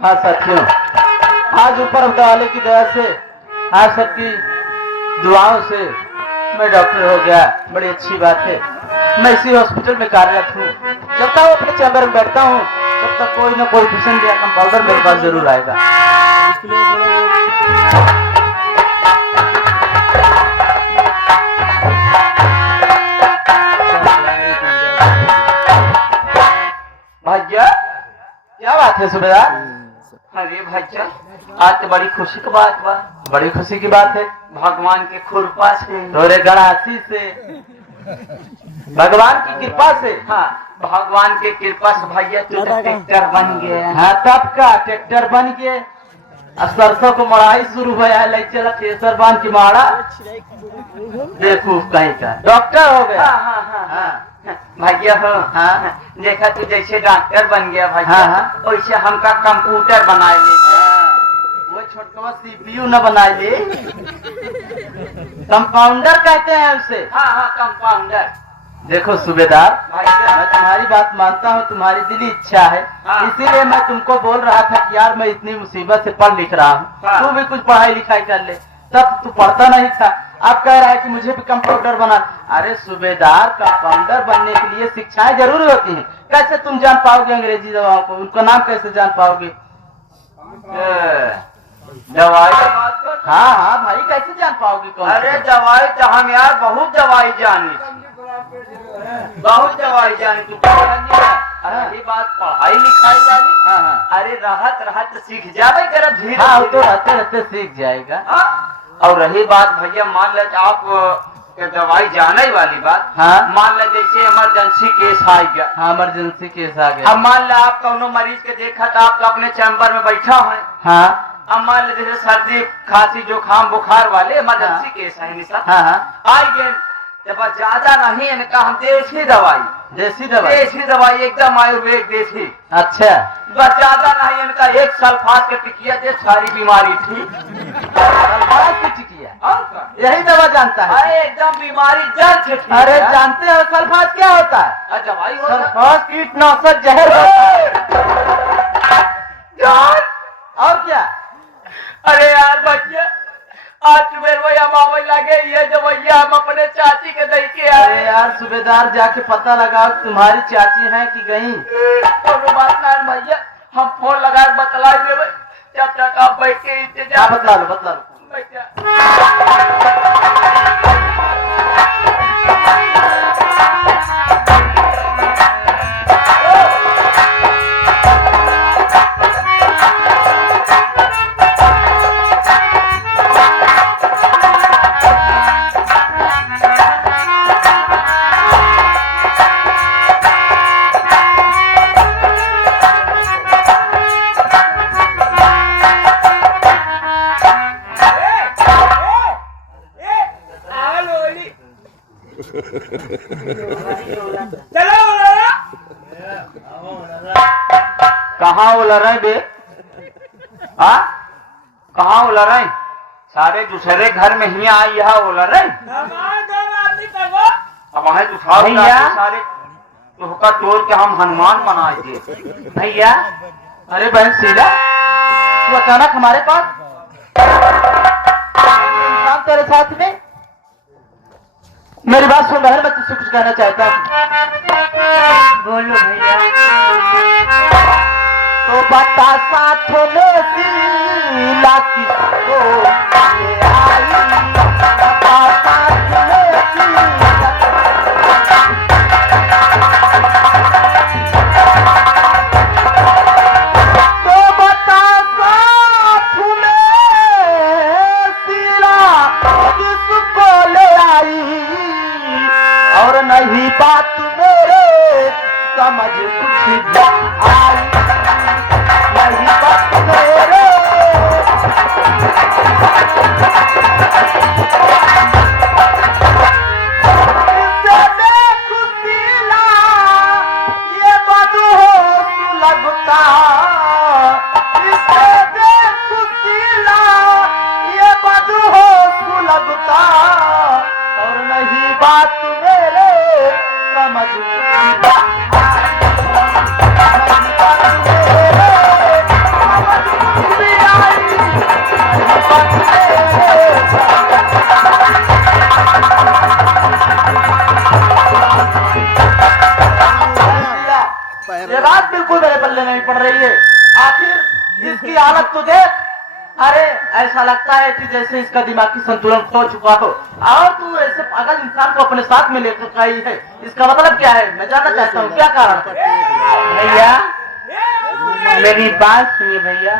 हाँ साथियों, आज ऊपर वाले की दया से, आज सबकी दुआओं से मैं डॉक्टर हो गया। बड़ी अच्छी बात है। मैं इसी हॉस्पिटल में कार्यरत हूँ। चलता हूँ अपने चैम्बर में बैठता हूँ, तब तक कोई ना कोई पेशेंट या कंपाउंडर मेरे पास जरूर आएगा। भैया क्या बात है सूबेदार? अरे भैया आज तो बड़ी खुशी की बात बा। बड़ी खुशी की बात है। भगवान के कृपा से, तोरे गणासी से, भगवान की कृपा से। हाँ भगवान के कृपा से भैया तू तो ट्रैक्टर बन गया। हाँ तब का ट्रैक्टर बन के सरसों को मड़ाई शुरू हुआ ले चला थ्रेसर बांध की माड़ा। देखो कहीं का डॉक्टर हो गया। हाँ हाँ हाँ हाँ भैया हो। हाँ देखा तू जैसे डॉक्टर बन गया भैया, हाँ, हाँ। वैसे हमका कंप्यूटर बना ले। वो छोटका सीपीयू न बना ले, कंपाउंडर कहते हैं उसे। हाँ हाँ कंपाउंडर। देखो सूबेदार, भैया मैं तुम्हारी बात मानता हूँ, तुम्हारी दिली इच्छा है, हाँ। इसीलिए मैं तुमको बोल रहा था कि यार मैं इतनी मुसीबत से पढ़ लिख रहा हूँ, हाँ। तू भी कुछ पढ़ाई लिखाई कर ले। तब तू पढ़ता नहीं था, अब कह रहा है कि मुझे भी कंपाउंडर बना। अरे सूबेदार, कंपाउंडर बनने के लिए शिक्षाएं जरूरी होती हैं। कैसे तुम जान पाओगे अंग्रेजी दवाओं को? उनका नाम कैसे जान पाओगे? दवाई। हाँ हाँ भाई, कैसे जान पाओगे कौन? अरे दवाई तो हम यार बहुत दवाई जानी, बहुत दवाई जानी। तू अरे बात पढ़ाई लिखाई वाली। हाँ हाँ अरे राहत राहत तो सीख जावे कर धीरे। हाँ, वो तो रहते रहते सीख जाएगा। और रही बात भैया, मान लो आप दवाई जाने वाली बात। हाँ। मान लो जैसे इमरजेंसी केस आ गया। हाँ इमरजेंसी केस आ गया। अब मान लो आप कौनो मरीज के देखा तो आप अपने चैम्बर में बैठा है। हाँ अब मान लो जैसे सर्दी खांसी जुकाम बुखार वाले इमरजेंसी केस है निशा। हाँ हाँ आइए जब ज्यादा नहीं इनका हम देसी दवाई, देसी दवाई। देसी दवाई एकदम आयुर्वेद देसी। अच्छा, बस ज्यादा नहीं इनका एक सल्फास का टिकिया दे सारी बीमारी ठीक। सल्फास की टिकिया, यही दवा जानता है? अरे एकदम बीमारी जड़ से ठीक। अरे जानते हो सल्फास क्या होता है? दवाई होता है। सल्फास कीटनाशक जहर होता है। यार और क्या? अरे यार बच्चे आज सुबह भैया मावे लगे ये दवाइया हम अपने चाची के दे के अरे आए। यार सूबेदार, जाके पता लगाओ तुम्हारी चाची है कि गई। तो बात ना भैया, हम फोन लगा के बतला देवे जब तक आप बैठ के इंतजार। बतला लो बतला लो। कहाँ उल रहे बे? हाँ कहाँ उल रहे? सारे दूसरे घर में ही आई यहाँ उल रहे। अब वहाँ दूसरा भैया। सारे तो तोड़ के हम हनुमान बनाए थे भैया। अरे बहन शीला, तू अचानक हमारे पास? इंसान तेरे साथ में? मेरी बात सुन बहन, मैं तुझसे कुछ कहना चाहता हूँ। बोलो भैया। तो बता साथ में शीला किसको ले आई? बता साथ में शीला। तो बता साथ में शीला किसको ले आई? और नहीं बात मेरे समझ कुछ आई, नहीं बात मेरे। इससे देख शीला, ये बदहोश लगता। इससे देख शीला, ये बदहोश लगता। और नहीं बात मेरे समझ कुछ आई, नहीं बात मेरे लेनी पड़ रही है। आखिर इसकी हालत तो देख। अरे ऐसा लगता है कि जैसे इसका दिमागी संतुलन खो चुका हो। और तू ऐसे पागल इंसान को अपने साथ में लेकर आई है, इसका मतलब क्या है? मैं जानना चाहता हूँ क्या कारण है। भैया मेरी बात सुनिए भैया।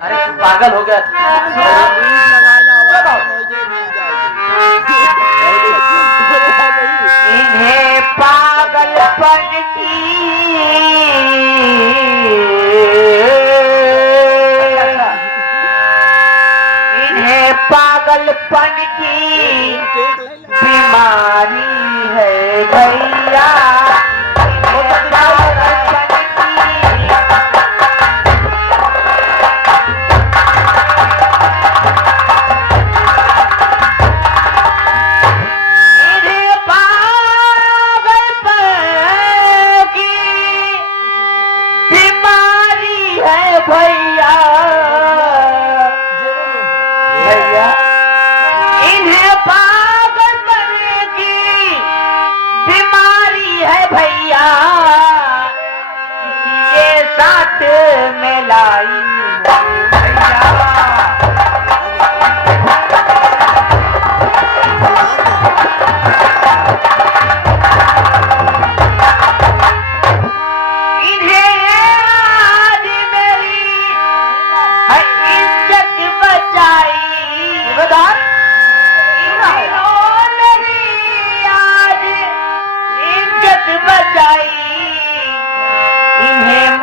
अरे तू पागल हो गया। इन्हें पागलपन की पागलपन की बीमारी है भैया। में लाई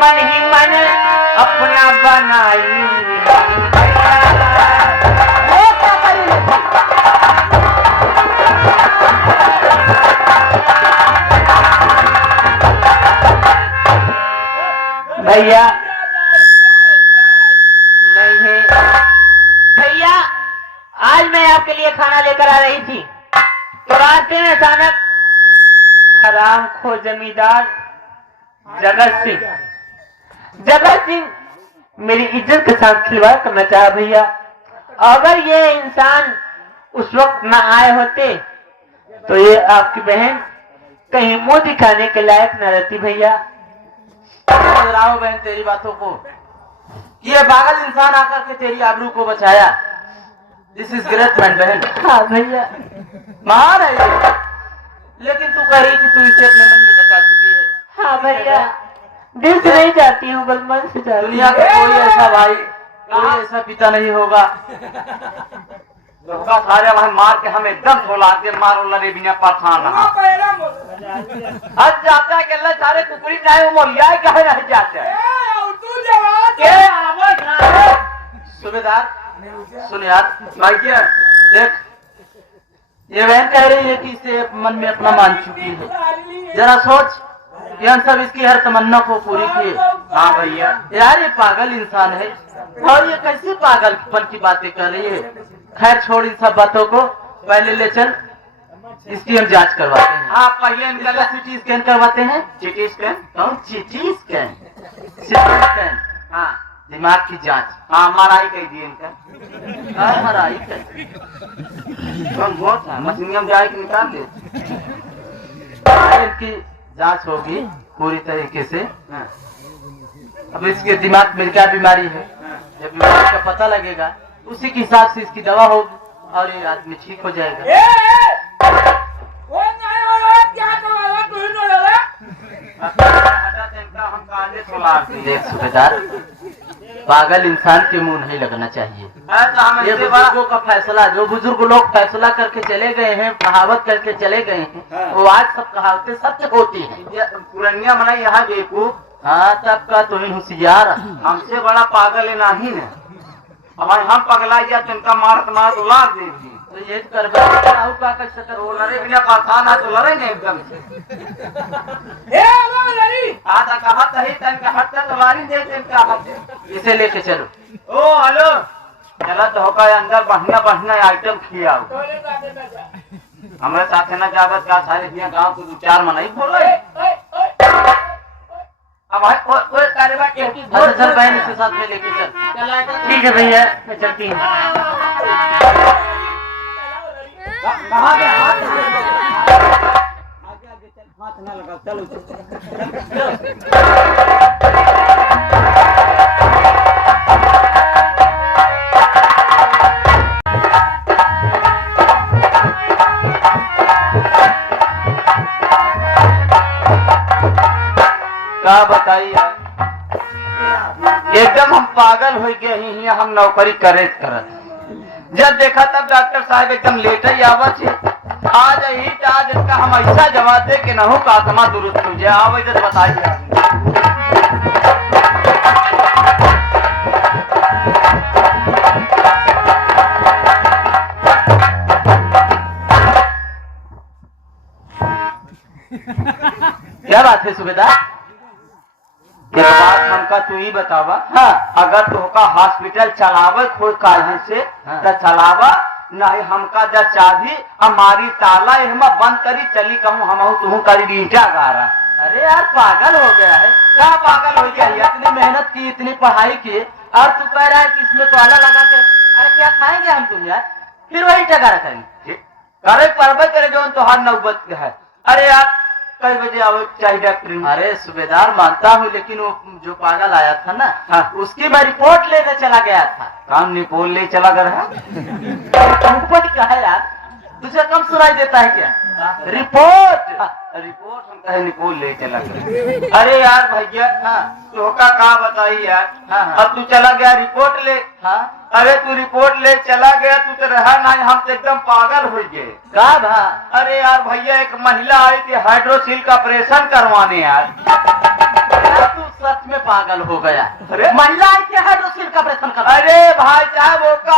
मन ही मन अपना बनाई। भैया नहीं है भैया, आज मैं आपके लिए खाना लेकर आ रही थी तो रास्ते में अचानक हराम खो जमींदार जगत सिंह मेरी इज्जत के साथ खिलवाड़ करना चाहा भैया। अगर ये इंसान उस वक्त न आए होते तो ये आपकी बहन कहीं मुंह दिखाने के लायक न रहती भैया। समझ रहा हूं बहन तेरी बातों को। ये पागल इंसान आकर के तेरी आबरू को बचाया। दिस इज ग्रेट मैन बहन। हाँ भैया महान है ये। लेकिन तू कह रही कि तू इसे अपने मन में बचा चुकी है। हाँ भैया, दिल से नहीं चाहती हूँ बस मन से चाहती हूँ। दुनिया का कोई ऐसा भाई, कोई ऐसा पिता नहीं होगा धोखा सारे भाई मार के हम एकदम छोला के मारो लड़े बिना पठान रहा। आज जाता है कि सारे कुकड़ी चाहे वो मोलिया कहे नहीं जाते। सूबेदार सुन यार, भाई क्या देख, ये बहन कह रही है कि इसे मन में अपना मान चुकी है। जरा सोच, यह सब इसकी हर तमन्ना को पूरी की। हाँ भैया यार ये पागल इंसान है और ये कैसे पागलपन की बातें कर रही है। खैर छोड़ इन सब बातों को, पहले ले चल इसकी हम जांच करवाते हैं। हाँ पहले इनका सिटी स्कैन करवाते हैं। CT scan CT scan scan हाँ दिमाग की जांच। हाँ मराई कह दिए इनका। हमारा कौन बहुत है मशीन में जाए के निकाल दे। इनकी जांच होगी पूरी तरीके से। अब इसके दिमाग में क्या बीमारी है, जब बीमारी का पता लगेगा उसी के हिसाब से इसकी दवा होगी और ये आदमी ठीक हो जाएगा। देख सूबेदार, पागल इंसान के मुंह नहीं लगना चाहिए। ये बुजुर्गों का फैसला, जो बुजुर्ग लोग फैसला करके चले गए हैं, कहावत करके चले गए हैं, वो आज सब कहावतें सत्य होती हैं। पुरनिया मना यहाँ देखो। हाँ तब का तो ही होशियार। हमसे बड़ा पागल है नहीं है। हमारे हम पगला गया तो इनका मारत उला देगी। तो ये कर का कैसे करो, लड़े बिना परेशान है तो लड़ेंगे एकदम से। आधा कहा तही तन का हट तो लारी दे इनका हट। इसे लेके चलो। ओ हेलो चला तो होगा अंदर बढ़िया बढ़िया आइटम खियाओ। हमारे साथ ना जावत का सारे दिया गांव को 2-4 मनाई बोलो। अब भाई कोई कार्यवा टेकी अच्छा चल बहन इसके साथ में लेके चल। ठीक है भैया मैं चलती हूँ। कहाँ गया हाथ ना लगा। चलो क्या बताइए, एकदम हम पागल हो गए ही हम नौकरी करे करत। जब देखा तब डॉक्टर साहब एकदम लेट ही आवत है। आज ही आज इसका हम ऐसा जवाब दे कि नहु का आत्मा दुरुस्त हो जाए। आओ इधर बताइए। क्या बात है सूबेदार? एक बात हमका तू ही बतावा। हाँ, अगर तुमका हॉस्पिटल चलावे कोई काहे से तो चलावा, नहीं हमका जा चाभी हमारी ताला एहमा बंद करी चली कहूँ हम तुम करी रीटा गारा। अरे यार पागल हो गया है। क्या पागल हो गया? इतनी मेहनत की, इतनी पढ़ाई की, और तू कह रहा है कि इसमें ताला लगा के अरे क्या खाएंगे हम तुम यार? फिर वही टगारा करेंगे। करे परबे करे जो तुहार नौबत है। अरे यार कई बजे आओ चाहिए डॉक्टर? अरे सूबेदार मानता हूँ, लेकिन वो जो पागल आया था ना, हाँ, उसकी मैं रिपोर्ट लेने चला गया था। काम रिपोर्ट ले चला गया? रिपोर्ट क्या है यार? तुझे कम सुनाई देता है क्या? रिपोर्ट रिपोर्ट हम कहे रिपोर्ट ले चला गया। अरे यार भैया, हाँ, तोहका का बताई यार। हाँ, अब तू चला गया रिपोर्ट ले। हाँ, अरे तू रिपोर्ट ले चला गया, तू तो रहा नहीं, हम तो एकदम पागल हो गए। का भा? अरे यार भैया एक महिला आई थी हाइड्रोसील का ऑपरेशन करवाने यार। तू सच में पागल हो गया। अरे महिला आई थी हाइड्रोसील का ऑपरेशन करवाने? अरे भाई साहब वो का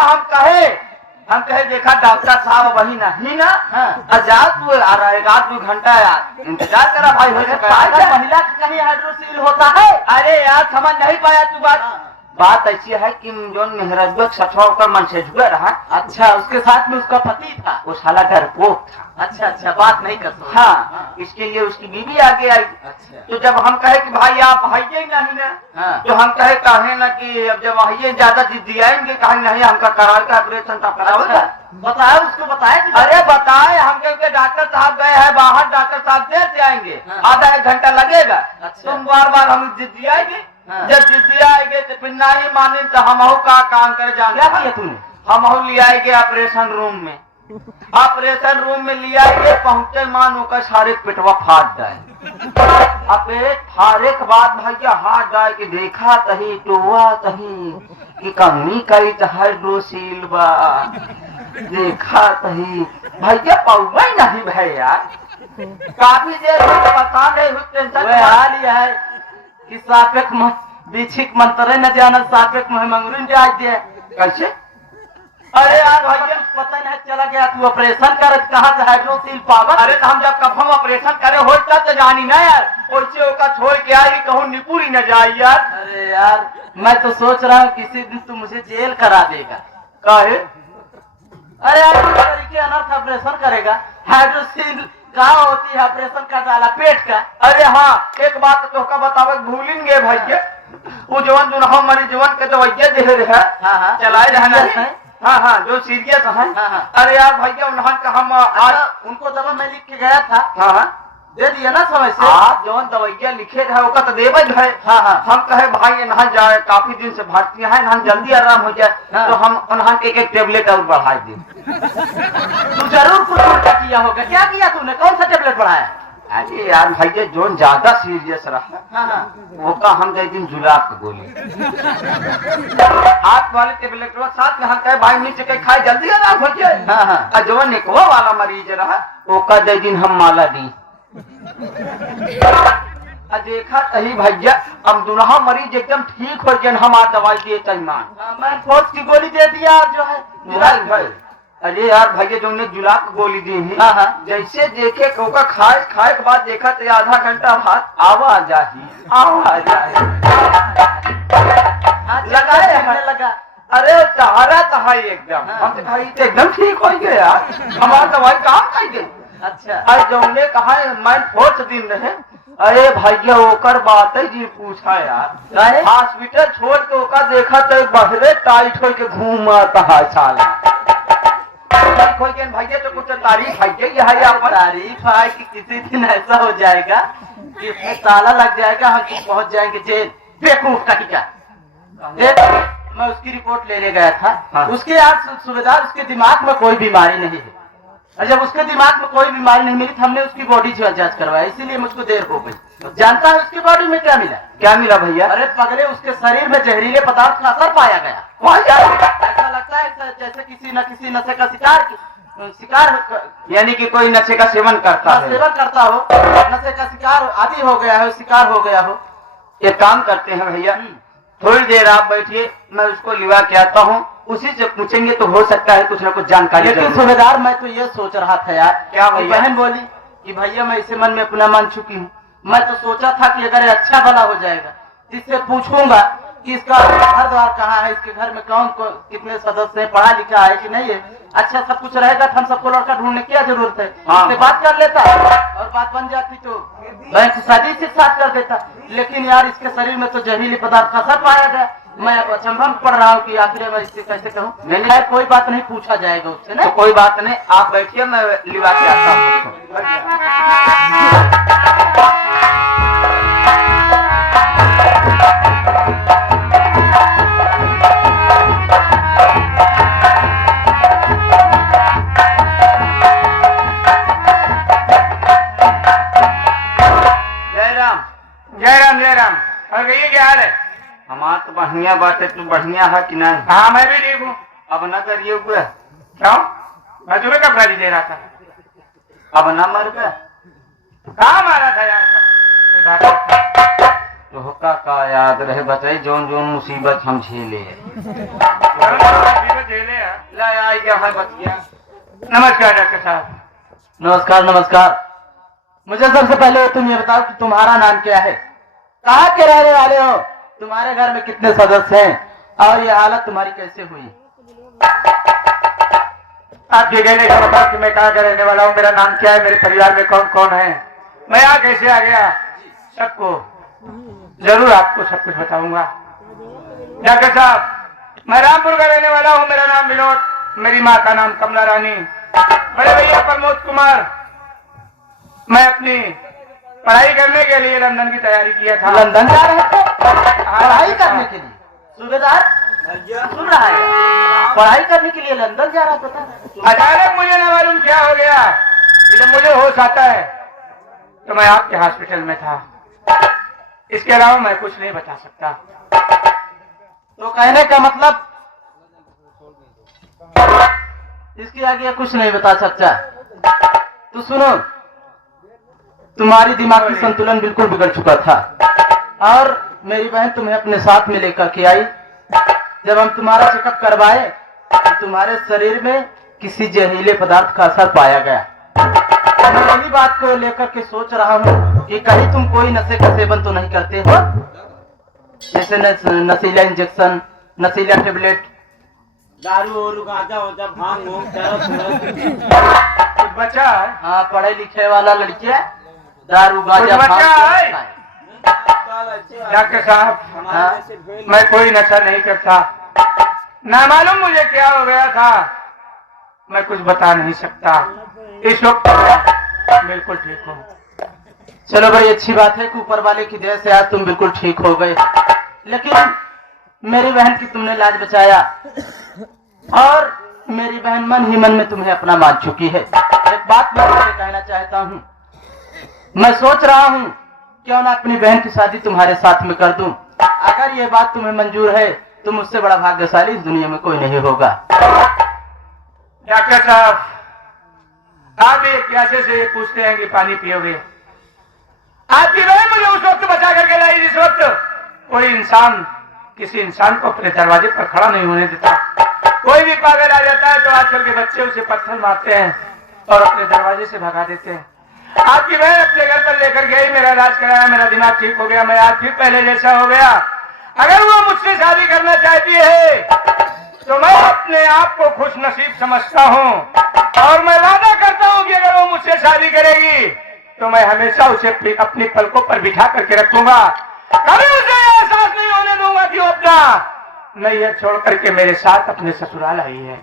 हम कहे देखा डॉक्टर साहब वही नहीं ना। हाँ, जाओ तू आ रहा है, आध 2 घंटा यार इंतजार करा भाई। हो महिला का कहीं हाइड्रोसील होता है? अरे यार समझ नहीं पाया तू बात। बात ऐसी है कि जो मेहराज सठवा का मन से जुड़ा रहा। अच्छा, उसके साथ में उसका पति था, वो साला डरपोक था। अच्छा अच्छा, बात नहीं कर सकते। हाँ, इसके लिए उसकी बीवी आगे आई। अच्छा, तो जब हम कहे कि भाई आप आइए नहीं ना, हाँ, तो हम कहे ना कि अब जब आइए ज्यादा जिद्दी आएंगे, कहे नहीं हमका कराए का ऑपरेशन था। अच्छा, बताया उसको? बताया? अरे बताए हम क्योंकि डॉक्टर साहब गए हैं बाहर, डॉक्टर साहब देर से आएंगे। हाँ, आधा 1 घंटा लगेगा। अच्छा, तुम बार हम जिद्दी आएंगे। हाँ, जब जिद्दी आएंगे तो फिर नहीं माने तो हम का काम करे जाएंगे। क्या किया तूने? हम ले आएंगे ऑपरेशन रूम में। ऑपरेशन रूम में ले आएंगे, पहुंचे मान होकर सारे पेटवा फाट जाए। अब पेट फाड़े के बाद भैया हाथ डाल के देखा तही टोआ तही कि कमी कई तो हाइड्रोसील बा। देखा तही भैया पौवा ही नहीं भैया। काफी देर पता नहीं हुई, टेंशन हाल यह है कि सापेक बीछिक मंत्रे न जाना, सापेक मंगरून जा दिया। कैसे? अरे यार भैया पता नहीं चला गया, तू ऑपरेशन कर कहाँ से हाइड्रोसील पावर? अरे तो हम जब कब हम ऑपरेशन करे हो तब तो जानी ना यार, वैसे का छोड़ के आई कहूँ निपुरी न जाए यार। अरे यार मैं तो सोच रहा हूँ किसी दिन तू मुझे जेल करा देगा। काहे? अरे यार इस तरीके अनर्थ ऑपरेशन करेगा। हाइड्रोसील कहाँ होती है ऑपरेशन का डाला पेट का? अरे हाँ, एक बात तो का बतावे भूलेंगे भैया, वो जवान जो हमारे जवान के दवाइया दे रहे है। हाँ, चलाए रहना है। हाँ, जो सीरियस है। हाँ, अरे यार भैया उन्होंने का हम आज उनको दवा मैं लिख के गया था। हाँ, दे दिया ना समय से? आप जो दवाइया लिखे रहे तो देवे है। हाँ, हम कहे भाई यहाँ जाए, काफी दिन से भर्ती है ना, जल्दी आराम हो जाए। हाँ, तो हम उन्होंने एक टेबलेट और बढ़ा दी। तू जरूर कुछ उल्टा किया होगा। क्या किया तूने? कौन सा टेबलेट बढ़ाया? अरे यार भैया जो ज्यादा सीरियस रहा। हाँ, वो का हम दे दिन जुलाब की गोली हाथ वाले टेबलेट साथ में हम कहे भाई नीचे के खाए जल्दी आराम हो जाए। हाँ, जो निकवा वाला मरीज रहा वो का दे दिन हम माला दी। देखा तही भैया हम दोनों मरीज एकदम ठीक हो गए। हम दवाई दिए तईमान, मैं फोर्स की गोली दे दिया जो है। अरे यार भैया जो ने जुलाब की गोली दी है। हाँ, जैसे देखे खाए के बाद देखा तो आधा घंटा बाद आवाज लगाए लगा। अरे तारा तहा एकदम। हम तो भाई एकदम ठीक हो गया, हमारा दवाई काम कर गई। अच्छा, अरे जो ने कहा मैं 4 दिन रहे। अरे भैया ओकर बात है जी पूछा यार, हॉस्पिटल छोड़ के ओका देखा तो बहरे टाइट हो के घूमता है साला। हो गया भैया तो कुछ तारीफ है ये यहाँ यहाँ पर। तारीफ है कि किसी दिन ऐसा हो जाएगा कि इसमें ताला लग जाएगा, हम पहुंच जाएंगे जेल। बेवकूफ का टीका। मैं उसकी रिपोर्ट लेने गया था। हाँ। उसके आज सुबेदार उसके दिमाग में कोई बीमारी नहीं है, और जब उसके दिमाग में कोई बीमारी नहीं मिली तो हमने उसकी बॉडी जांच करवाया, इसीलिए मुझको देर हो गई। जानता है उसकी बॉडी में क्या मिला? क्या मिला भैया? अरे पगले, उसके शरीर में जहरीले पदार्थ का असर पाया गया। ऐसा लगता है जैसे किसी न किसी नशे का शिकार यानी कि कोई नशे का सेवन करता है। सेवन करता हो, नशे का शिकार आदि हो गया है, शिकार हो गया हो। एक काम करते हैं भैया, थोड़ी देर आप बैठिए, मैं उसको लिवा के आता हूँ, उसी से पूछेंगे तो हो सकता है कुछ न कुछ जानकारी। लेकिन सुबेदार मैं तो ये सोच रहा था यार। क्या कि भैया? बहन बोली कि भैया मैं इसे मन में अपना मान चुकी हूँ। मैं तो सोचा था कि अगर ये अच्छा भला हो जाएगा, इससे पूछूंगा कि इसका घर द्वार कहाँ है, इसके घर में कौन कितने सदस्य हैं, पढ़ा लिखा है कि नहीं है। अच्छा सब कुछ रहेगा तो हम सबको लड़का ढूंढने की क्या जरूरत है? हाँ। उससे बात कर लेता और बात बन जाती तो मैं शादी से साथ कर देता। लेकिन यार इसके शरीर में तो जहरीले पदार्थ का असर पाया गया। मैं अब अचंभा में पड़ रहा हूँ कि आखिर मैं इससे कैसे कहूँ। नहीं कोई बात नहीं, पूछा जाएगा उससे ना। तो कोई बात नहीं, आप बैठिए, मैं लिवा के आता हूँ। जय राम जय राम। और कहिए क्या हाल है? हमार तो बढ़िया बात है, तू बढ़िया है कि नहीं? हाँ मैं भी ठीक हूँ। अब न करिए हुए, क्यों? मैं तुम्हें कब गाली दे रहा था? अब न मर गए कहाँ मारा था यार तो हुक्का का याद रहे बताई, जोन जोन मुसीबत हम झेले। झेले है। ला आई क्या है बतिया। नमस्कार डॉक्टर साहब। नमस्कार नमस्कार। मुझे सबसे पहले तुम ये बताओ कि तुम्हारा नाम क्या है, कहाँ के रहने वाले हो, तुम्हारे घर में कितने सदस्य हैं और ये हालत तुम्हारी कैसे हुई? आप ये कहने का बताओ कि मैं कहाँ का रहने वाला हूँ, मेरा नाम क्या है, मेरे परिवार में कौन कौन है, मैं यहाँ कैसे आ गया, सबको जरूर आपको सब कुछ बताऊंगा। डॉक्टर साहब, मैं रामपुर का रहने वाला हूँ, मेरा नाम विनोद, मेरी माँ का नाम कमला रानी, बड़े भैया प्रमोद कुमार। मैं अपनी पढ़ाई करने के लिए लंदन की तैयारी किया था। लंदन जा रहे थे पढ़ाई करने के लिए? सुबेदार सुन रहा है, पढ़ाई करने के लिए लंदन जा रहा था। अचानक मुझे न मालूम क्या हो गया, जब मुझे होश आता है तो मैं आपके हॉस्पिटल में था। इसके अलावा मैं कुछ नहीं बता सकता। तो कहने का मतलब इसके आगे कुछ नहीं बता सकता। तो सुनो, तुम्हारी दिमाग की संतुलन बिल्कुल बिगड़ चुका था और मेरी बहन तुम्हें अपने साथ में लेकर के आई। जब हम तुम्हारा चेकअप करवाए तो तुम्हारे शरीर में किसी जहरीले पदार्थ का असर पाया गया। मैं इसी बात को लेकर के सोच रहा हूँ कि कहीं तुम कोई नशे का सेवन तो नहीं करते हो, जैसे नशीला इंजेक्शन, नशीला टेबलेट, दारू और गांजा होता, भांग हो, कुछ बचा है? हाँ पढ़े लिखे वाला लड़कियां दारू कुछ गांजा बचा है? भांग। डॉक्टर साहब, हाँ? मैं कोई नशा नहीं करता, ना मालूम मुझे क्या हो गया था, मैं कुछ बता नहीं सकता। इस वक्त बिल्कुल ठीक हूँ। चलो भाई अच्छी बात है कि ऊपर वाले की दया से आज तुम बिल्कुल ठीक हो गए। लेकिन मेरी बहन की तुमने लाज बचाया और मेरी बहन मन ही मन में तुम्हें अपना मान चुकी है। एक बात मैं तुम्हें कहना चाहता हूँ, मैं सोच रहा हूँ क्यों ना अपनी बहन की शादी तुम्हारे साथ में कर दूं। अगर ये बात तुम्हें मंजूर है तो मुझसे बड़ा भाग्यशाली इस दुनिया में कोई नहीं होगा। डॉक्टर साहब, आप एक प्यासे से ये पूछते हैं कि पानी पियोगे? आपकी बहन मुझे उस वक्त बचा करके लाई जिस वक्त कोई इंसान किसी इंसान को अपने दरवाजे पर खड़ा नहीं होने देता। कोई भी पागल आ जाता है तो आजकल के बच्चे उसे पत्थर मारते हैं और अपने दरवाजे से भगा देते हैं। आपकी बहन अपने घर पर लेकर गई, मेरा इलाज कराया, मेरा दिमाग ठीक हो गया, मैं आज फिर पहले जैसा हो गया। अगर वो मुझसे शादी करना चाहती है तो मैं अपने आप को खुश नसीब समझता हूँ और मैं वादा करता हूँ कि अगर वो मुझसे शादी करेगी तो मैं हमेशा उसे अपनी पलकों पर बिठा करके रखूंगा। कभी उसे एहसास नहीं होने दूंगा कि वो अपना नैया छोड़ करके मेरे साथ अपने ससुराल आई है।